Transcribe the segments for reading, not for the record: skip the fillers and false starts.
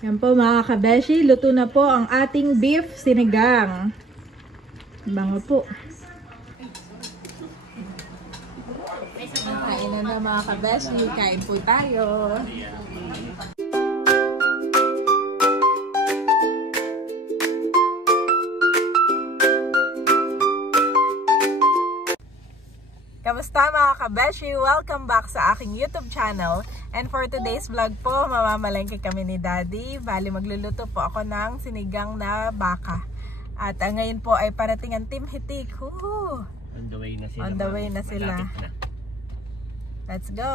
Yan po mga kabeshi, luto na po ang ating beef sinigang. Bango po. Kain na mga kabeshi, kain po tayo. Kamusta mga kabeshi? Welcome back sa aking YouTube channel. And for today's vlog po, mamamalengke kami ni Daddy. Bali magluluto po ako ng sinigang na baka. At ngayon po ay parating ang Team Hitik. On the way na sila. On the way na sila. Let's go!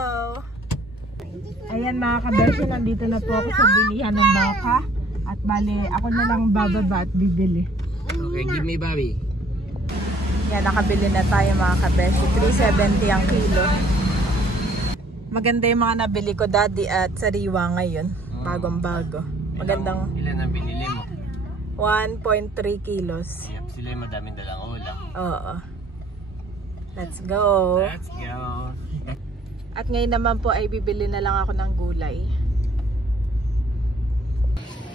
Ayan mga kabeshi, nandito na po ako sa bilihan ng baka. At bali, ako na lang bababa at bibili. Okay, give me Bobby. Yan, nakabili na tayo mga kabeshi. 370 ang kilo. Maganda yung mga nabili ko, Daddy, at sariwa ngayon. Bagong bago. Magandang Ilan ang binili mo? 1.3 kilos. Yep, sila yung madaming dalang ulam. Oo. Let's go. Let's go. At ngayon naman po ay bibili na lang ako ng gulay.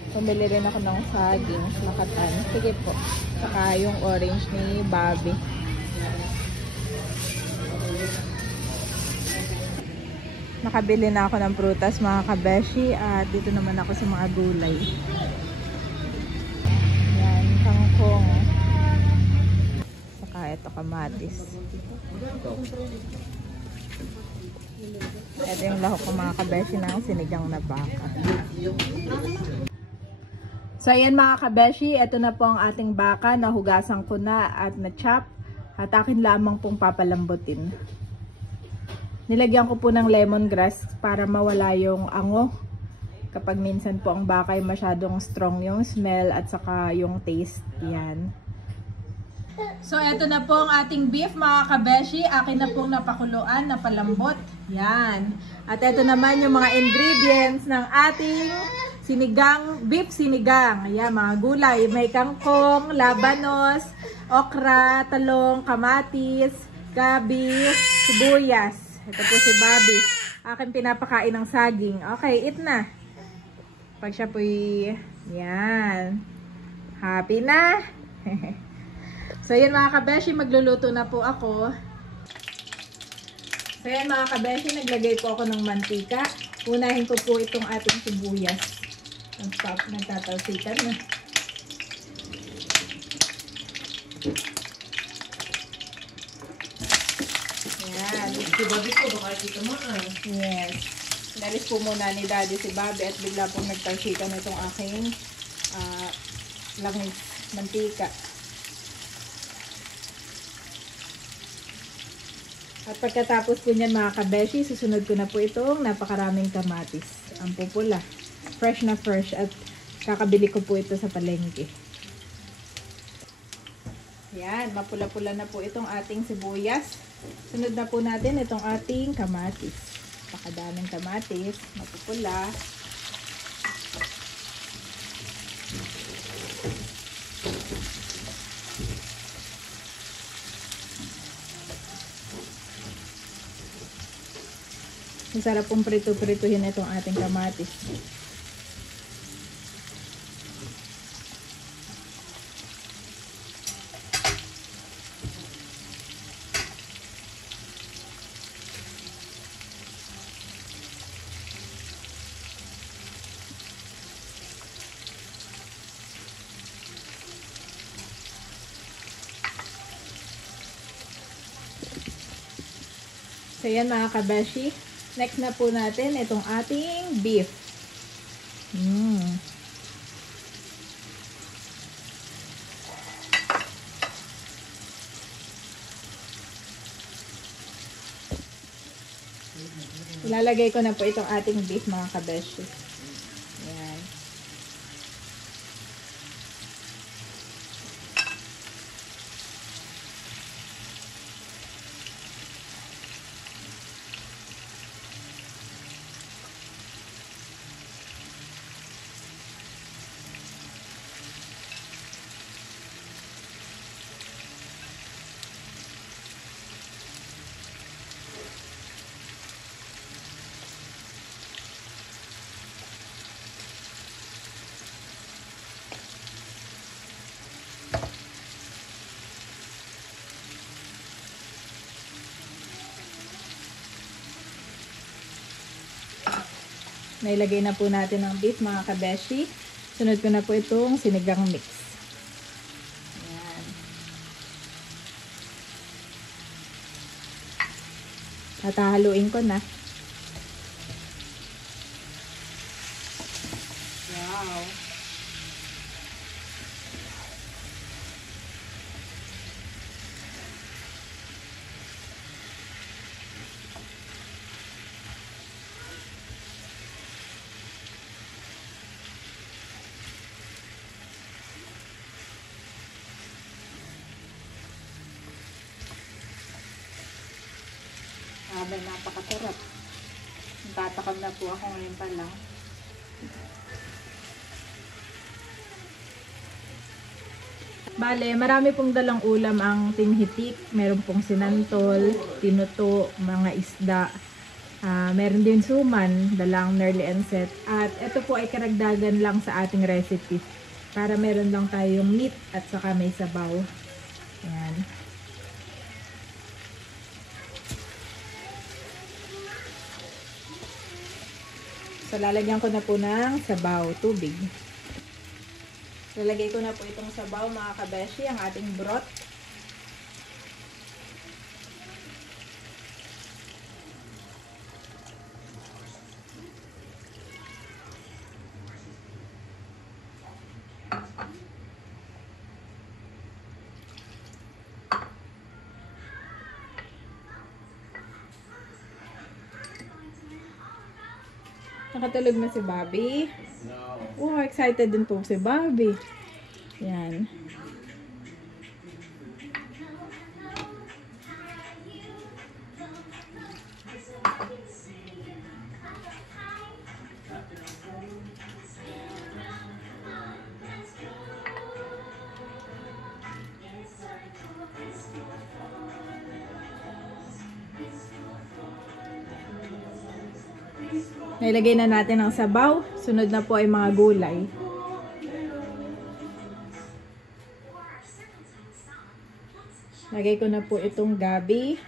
Pumili rin ako ng saging, makatan. Sige po. Saka yung orange ni Bobby. Nakabili na ako ng prutas mga kabeshi. At dito naman ako sa mga gulay. Yan, kangkong. Saka ito kamatis. Ito yung lahok ko mga kabeshi ng sinigang na baka. So ayan mga kabeshi, ito na po ang ating baka. Nahugasan ko na at na-chop. At akin lamang pong papalambutin. Nilagyan ko po ng lemongrass para mawala yung ango. Kapag minsan po ang baka ay masyadong strong yung smell at saka yung taste. Yan. So ito na po ang ating beef mga kabeshi. Akin na pong napakuluan, napalambot. Yan. At ito naman yung mga ingredients ng ating sinigang, beef sinigang. Ayan, mga gulay. May kangkong, labanos, okra, talong, kamatis, gabi, sibuyas. Ito po si Bobby. Akin pinapakain ng saging. Okay, eat na. Pag siya po'y, yan. Happy na. So yan mga kabeshi, magluluto na po ako. So yan mga kabeshi, naglagay po ako ng mantika. Unahin ko po itong ating sibuyas. Nagtatalsikan na. Yan. Si Bobby ko, baka kita mo Yes. Nalis po muna ni Daddy si Bobby at bigla pong nagtalsikan itong aking langis, mantika. At pagkatapos po niyan mga kabeshi, susunod ko na po itong napakaraming kamatis. Ang pupula. Fresh na fresh at kakabili ko po ito sa palengke. Yan, mapula-pula na po itong ating sibuyas. Sunod na po natin itong ating kamatis. Pakadaming kamatis, mapupula. Masarap pong prito-prituhin itong ating kamatis. So yan mga kabeshi. Next na po natin itong ating beef. Ilalagay ko na po itong ating beef mga kabeshi. Yan. Nailagay na po natin ang beef mga kabeshi. Sunod ko na po itong sinigang mix. Ayan. At hahaluin ko na. Wow. Napakasarap. Tatakam na po ako ngayon pa lang. Bale, marami pong dalang ulam ang tinhitik. Meron pong sinantol, tinuto, mga isda. Meron din suman, dalang nerli and set. At ito po ay karagdagan lang sa ating recipe. Para meron lang tayong meat at saka may sabaw. Ayan. So, lalagyan ko na po ng sabaw, tubig. Lalagay ko na po itong sabaw, mga kabeshi, ang ating broth. Nakatulog na si Bobby. Oh, excited din po si Bobby. Yan. Nailagay na natin ang sabaw. Sunod na po ay mga gulay. Lagay ko na po itong gabi.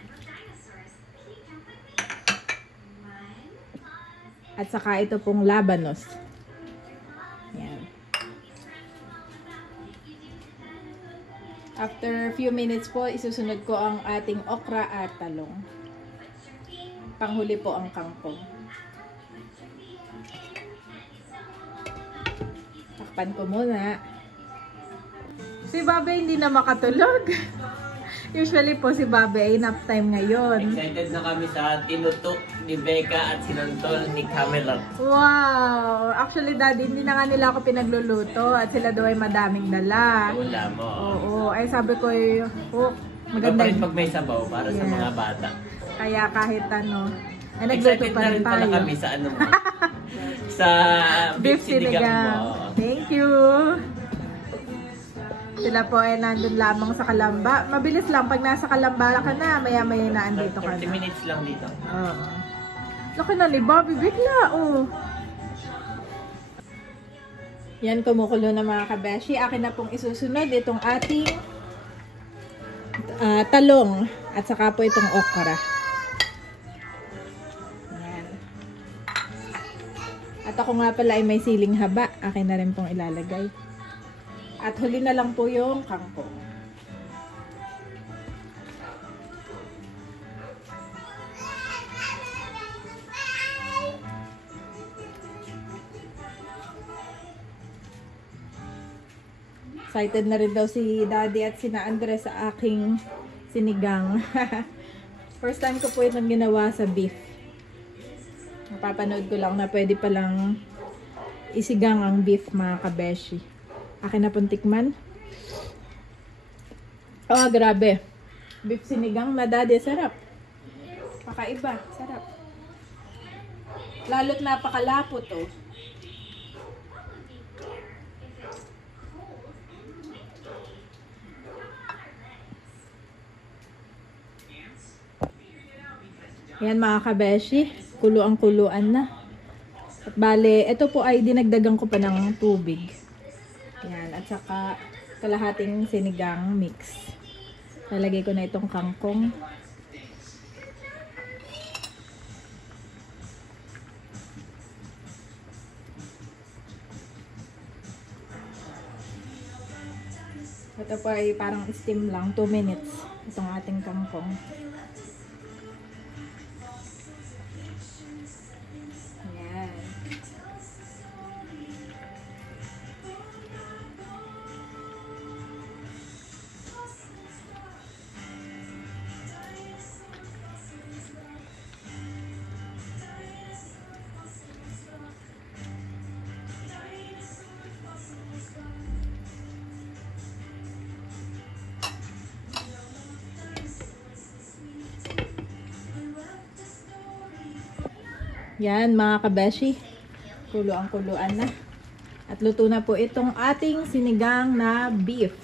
At saka ito pong labanos. Yan. After few minutes po, isusunod ko ang ating okra at talong. Panghuli po ang kangkong. Takpan ko muna. Si Bobby hindi na makatulog. Usually po si Bobby ay nap time ngayon. Excited na kami sa tinuto ni Becca at sinantol ni Camelot. Wow! Actually, Daddy, hindi na nga nila ako pinagluluto at sila daw ay madaming dala. Wala mo. Oo. Ay sabi ko, oh, maganda. Maganda rin pag may sabaw para sa mga bata. Kaya kahit ano, ay nagluto Excited pa na rin rin pala tayo. kami sa ano mo. Sa beef sinigang mo. Thank you! Sila po ay nandun lamang sa Kalamba. Mabilis lang. Pag nasa Kalamba ka na, maya-maya na andito ka 40 na. minutes lang dito. Oo. Laki na ni Bobby. Bigla, oh. Yan, kumukulo na mga kabeshi. Akin na pong isusunod itong ating talong. At saka po itong okra. Yan. At ako nga pala ay may siling haba. Akin na rin pong ilalagay. At huli na lang po yung kangkong. Excited na rin daw si Daddy at sina Andres sa aking sinigang. First time ko po itong ginawa sa beef. Napapanood ko lang na pwede palang isigang ang beef, mga kabeshi. Akin na pong tikman. Oh, grabe. Beef sinigang na, Daddy. Sarap. Pakaiba. Sarap. Lalo't napakalapot, oh. Ayan mga kabeshi. Kulo-ang-kuluan na. At bale, ito po ay dinagdagan ko pa ng tubig. Ayan, at saka kalahating sinigang mix. Lalagay ko na itong kangkong. Ito po ay parang steam lang, 2 minutes. Itong ating kangkong. Ayan. Yan mga kabeshi, kuluan na. At luto na po itong ating sinigang na beef.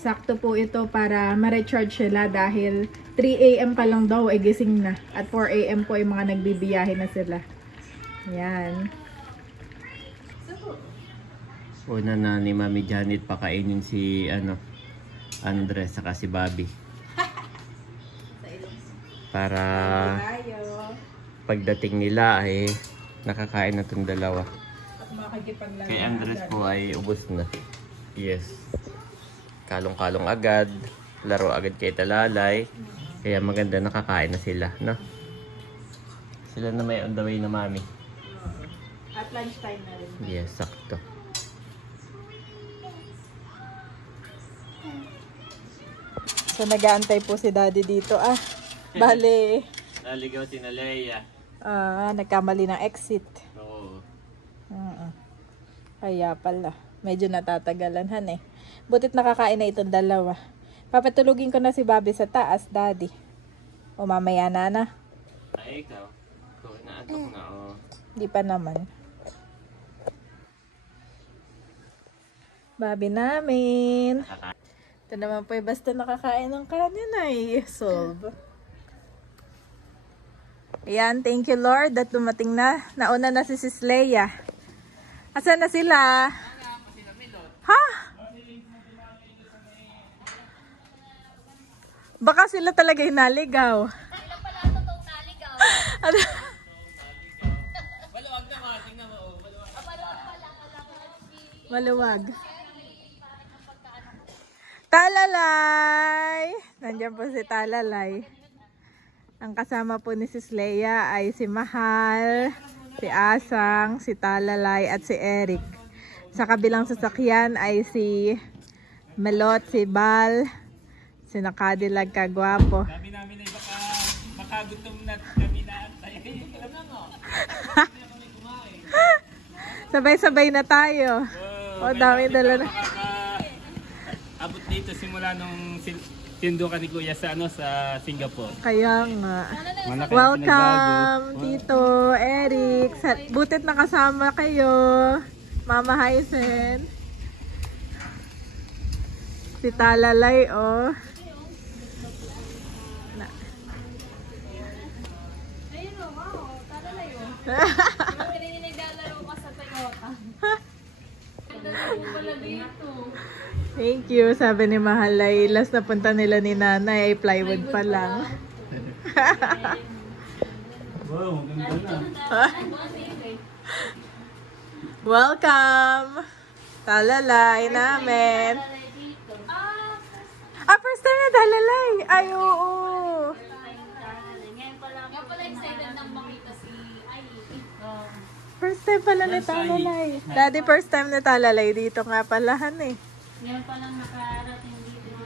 Sakto po ito para ma-recharge sila dahil 3 AM pa lang daw ay gising na. At 4 AM po ay mga nagbibiyahe na sila. Yan. Una na ni Mami Janet pakainin si Andres saka si Bobby. Para pagdating nila ay nakakain na itong dalawa. Kay Andres po ay ubos na. Yes. Kalong-kalong agad. Laro agad kay Talalay. Kaya maganda nakakain na sila, no? Sila na may on the way na Mami. At lunchtime na rin. Yes, sakto. So nag-aantay po si Daddy dito. Bale. Naligaw si Naleya. Nagkamali ng exit. Oo. Kaya pala. Medyo natatagalan eh. Butit nakakain na itong dalawa. Papatulugin ko na si Bobby sa taas, Daddy. O mamaya na. Ay, ikaw. Ikaw, naantok na, oh. Di pa naman. Bobby namin. Ito naman po basta nakakain ng kanin ay solve. Ayan, thank you Lord that dumating na. Nauna na si Sis Leia. Asan na sila? Ha? Baka sila talaga yung naligaw. Sila pala totoong naligaw. Maluwag naman, tingnan mo. Maluwag. Talalay! Nandiyan po si Talalay. Ang kasama po ni Sis Leia ay si Mahal, si Asang, si Talalay at si Eric. Sa kabilang sasakyan ay si Melot, si Bal, si Nakadilag Kagwapo. Sabi namin ay baka gutom na kami na antay. Sabay-sabay na tayo. O, dami dala na. Abot dito simula nung tindo ka ni Kuya sa sa Singapore. Kaya nga. Malaki ang Welcome, pinagbago. Tito Eric. Butit nakasama kayo. Mama Hysen. Si Talalay, oh. Ayun o, wow. Talalay o. Bakit hindi naglalaro ka sa Toyota? Naglalaro pala dito. Thank you. Sabi ni Mahalay, last na punta nila ni Nanay ay plywood pa lang. Wow, ganda na. Welcome! Talalay namin. First time na Talalay. Ay, oo. Ngayon pala excited nang makita si Ai. First time pala ni Talalay. Daddy, first time ni Talalay. Dito nga palahan eh. Ngayon palang nakarating dito si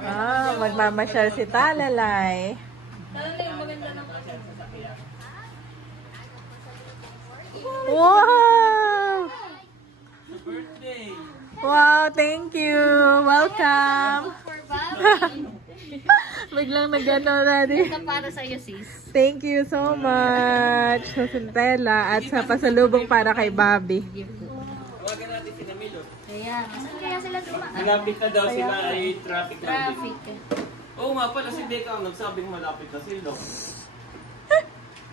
Talalay. Magmamasyal si Talalay. Talalay, maganda ng Wow! Birthday! Wow, thank you. Welcome. for Bobby. Biglang nag-ano, Daddy. Ito para sa'yo, sis. Thank you so much sa Santella at sa pasalubong para kay Bobby. Tawagan natin si Namilo. Kaya, saan kaya sila dumaan? Malapit na daw sila ay traffic lang din. Traffic. Oo nga pala si Becca ang nagsabing malapit na sila.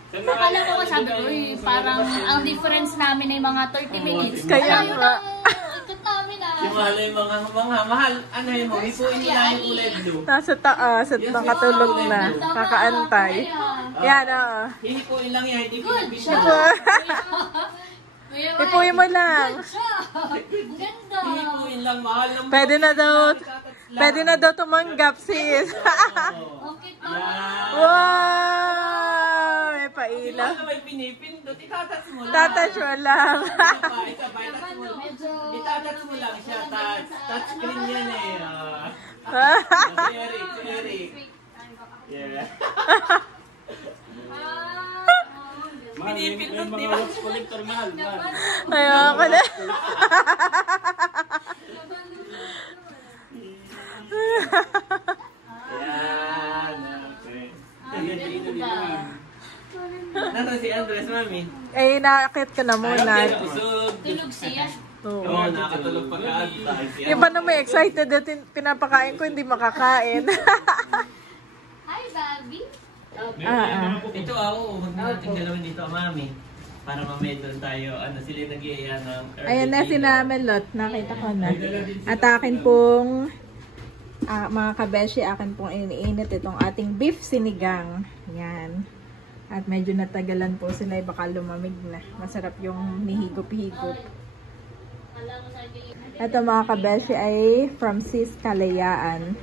Akala ko sabi ko, parang ang difference namin ay mga 30 minutes. Kaya Ayun nga. ang ikot namin ah. Si mahal yung mga mahal. Ano yun mo? Ipuin nyo lang yung kulay blue. Nasa taas at nakatulog na. Kakaantay. Yan, oo. Hihipuin lang yan. Hindi pinipin Ipuin mo lang. Ganda. Hihipuin lang. Mahal lang. Pwede na daw tumanggap, sis. Okay to. Wow! May pailaw. Ano may pinipindot? Itatas mo lang. Tatouch mo lang. Itatas mo lang siya. Touchscreen yan eh. Si Eric. Yeah. Pinipindot, di ba? Collector mahal. Ayoko na. Yan. Nasaan si Andres, mami? Eh, nakakit ka na muna. Busog. Tulog siya. Oo. Oo, nakatulog pagkaantay. Yung pa naman excited at pinapakain ko, hindi makakain. Hi, Bobby. Ito ako, huwag na natin galawin dito, mami. Para mamaya doon tayo, sila nag-iaya ng Ayan na si Melot, nakita ko na. At akin pong, mga kabeshi, akin pong iniinit itong ating beef sinigang. Yan. At medyo natagalan po sila, baka lumamig na. Masarap yung nihigop-higop. Ito mga kabeshi ay from Sis Kalayaan.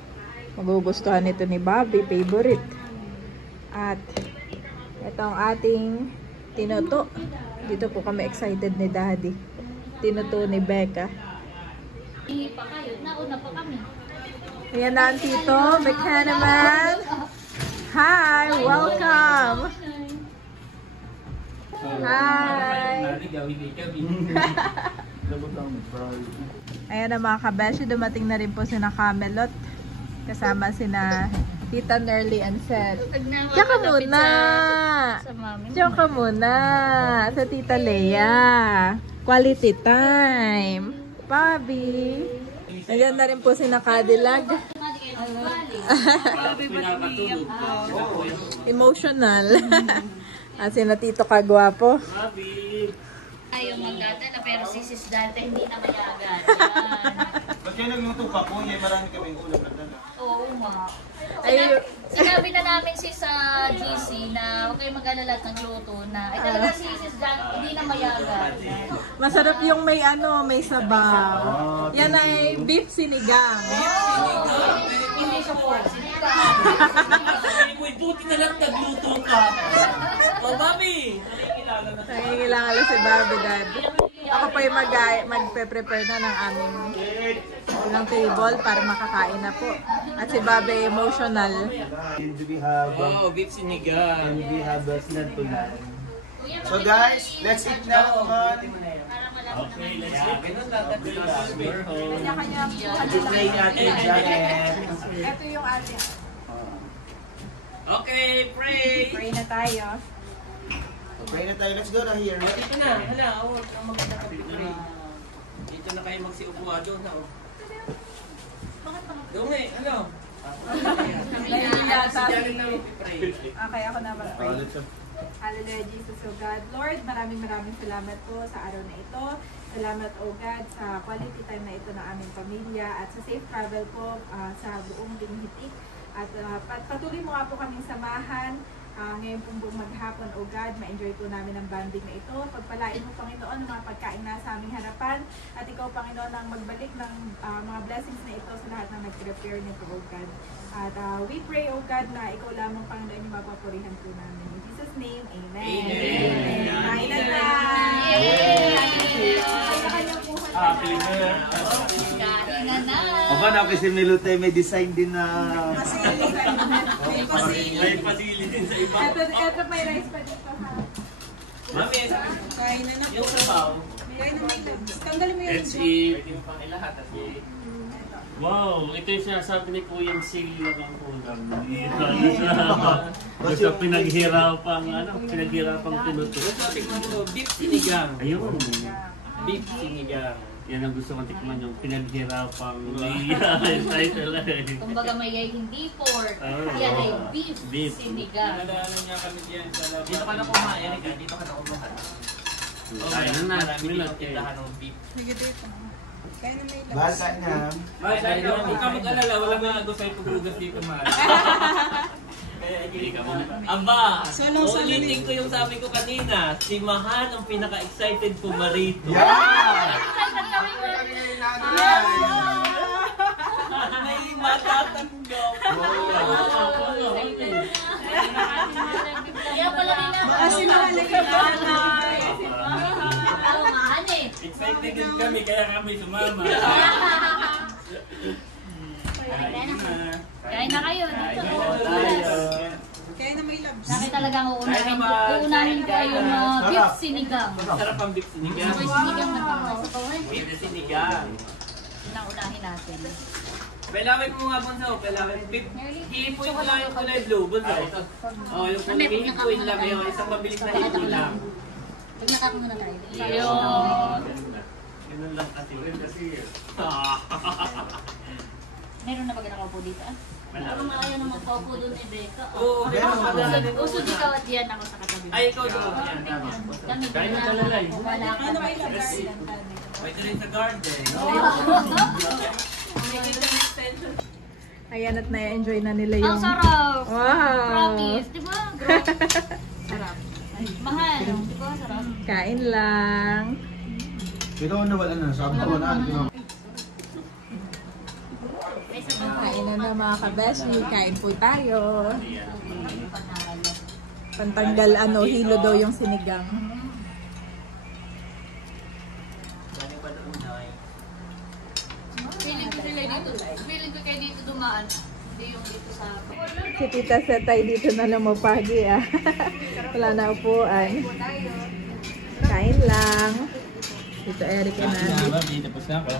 Magugustuhan ito ni Bobby, favorite. At itong ating tinuto. Dito po kami excited ni Daddy. Tinuto ni Becca. Hindi pa kayo. Nauna pa kami. Ayan na ang Tito Buchanan. Hi! Welcome! Hi! Ayan na mga kabeshi. Dumating na rin po sina Camelot. Kasama sina Tita Nerly and Seth. Diyan ka muna! Sa mami. Diyan ka muna! Sa Tita Lea. Quality time. Bobby. Ayan na rin po sina Cadillac. Emotional. At sina Tito Kagwapo. Ayaw magdadala pero sisis dati hindi na mayagan. Ba't kayo nagluto pa po? Marami kaming ulam na dala. Oo nga. Ay, Sinabi na namin si sa GC na huwag kayo mag-alala at nagluto na. Ay talaga si sis dati hindi na mayagan. masarap yung may may sabaw. Yan ay beef sinigang. Hindi siya po. Buti na lang nagluto ka. Oh, mami! Nangingilangala si Bobby Dad. Ako pa yung magpe-prepare na ng aming unang table para makakain na po. At si Bobby emotional. And we have, Beef sinigang. we have snap tonight. So guys, let's eat na. Come on. Okay, let's eat. Play natin jacket. Ito yung ating. Okay, pray! Pray na tayo. Pray na tayo. Let's go na here. Dito na, hala, ang maganda ka dito rin. Dito na kayo magsiupuan doon na, oh. Doon eh, ano? Okay, ako na mag-pray. Let's go. Hallelujah, Jesus, O God. Lord, maraming salamat po sa araw na ito. Salamat, O God, sa quality time na ito ng aming pamilya at sa safe travel po sa buong Dinhitik. At patuloy mo nga po kaming samahan ngayon pong buong maghapon, O God. Ma-enjoy po namin ang banding na ito. Pagpalain mo, Panginoon, ang mga pagkain na sa aming harapan. At ikaw, Panginoon, ang magbalik ng mga blessings na ito sa lahat ng nag-prepare nito, O God. At we pray, O God, na ikaw lamang, Panginoon, yung mapapurihan po namin. In Jesus' name, Amen. Kain na na! Happy birthday. Kain na na. O ba na kasi Milute may design din na... May pasili din sa iba. Ito may rice pa dito, ha? Mami, yung sabaw. Tanggalin mo yung Let's eat. Pwede mo pang ilahat. Wow, ito yung sinasabi ni Kuya Sil ang ulam. Basta pinaghirapang tinuto. Tignan mo, beef sinigang. Ayun. Beef sinigang. Yan ang gusto kong tikman yung pinaghirapang title eh. Kumbaga may hindi pork. Oh. Yan ay beef Beef. sinigang. Nadaanan niya kami diyan sa labas. Dito ka na kumain, Erika. Dito ka na kumain. Kaya na na. Marami din ang tindahan ng beef. Bahal ka niya. Huwag ka mag-alala, walang mga agaw sa'yo pag-ugas dito, mahal. Kaya ikili ka muna. Aba, ulitin ko yung sabi ko kanina, si Mahan ang pinaka-excited pumarito. Yeah! May matatanggap. Kaya pala rin na. Kasi mahalaga ba? Mahan eh. Excited din kami, kaya kami sumama. Kain na kayo. Kaya na may labs. Laki talagang uunahin ko yung beef sinigang. Sarap ang beef sinigang. May sinigang na pang sa pawin. Beef sinigang. Naunahin natin. Pelawin mo nga, Bunso. Pelawin. Hihipuin mo lang yung kulay blue, Bunso. Oh, yung kulay hihipuin lang yun. Isang mabilis na hihipuin lang. Pag nakakamuna tayo. Ayun. Ganun lang kasi. Meron na ba nakaupo dito? Parang ayaw na magpaupo doon ni Becca. Oo, meron. Usod ikaw at yan ako sa katabi. Ay, ikaw doon. Yan, tama. Kami Kain din na na talalay. wala ka. Pwede rin sa garden. Ayan at na-enjoy na nila yung... Ang sarap! Wow! Promise, di ba? Sarap. Mahal, di ba? Sarap. Kain lang. Ikaw na wala na. Sabi ko na. Kain na mga kabeshi. Kain po tayo. Pantanggal hilo daw yung sinigang. Feeling ko kayo dito dumaan. Hindi yung dito sa... Si Tita Setay dito na lumapagi ah. Wala na upuan. Kain lang. Tito Eric and Andy. Tapos na ako.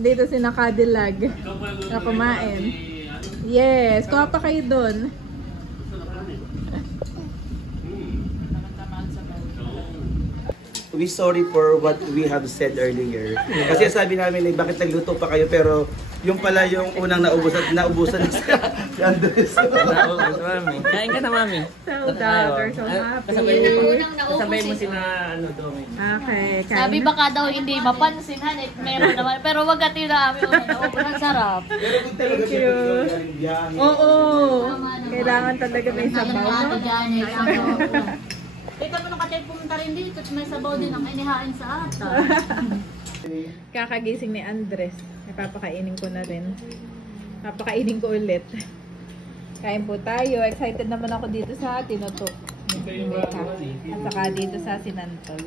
Dito si Nakadilag na kumain. Yes, kuha pa kayo dun. We sorry for what we have said earlier. Kasi sabi namin, like, bakit nagluto pa kayo, pero yung pala yung unang naubusan si Andres. Kain ka na, mami. So daughter, so happy. Kasabay mo si na Domi. Okay, kain Sabi na. baka daw hindi mapansin, hanit. Meron naman. Pero wag ka tinami. Ang sarap. Pero kung talaga Thank you. biyahe. Oo. Kailangan talaga may sabaw, no? Ikaw mo nakatay pumunta rin dito. May sabaw din ang inihain sa ata. Kakagising ni Andres. Napapakainin ko na rin. Papakainin ko ulit. Kain po tayo. Excited naman ako dito sa Tinutok. At saka dito sa Sinantol.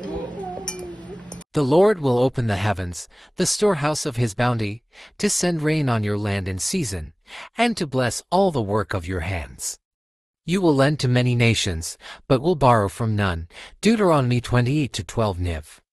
The Lord will open the heavens, the storehouse of his bounty, to send rain on your land in season, and to bless all the work of your hands. You will lend to many nations, but will borrow from none. Deuteronomy 28:12 Niv.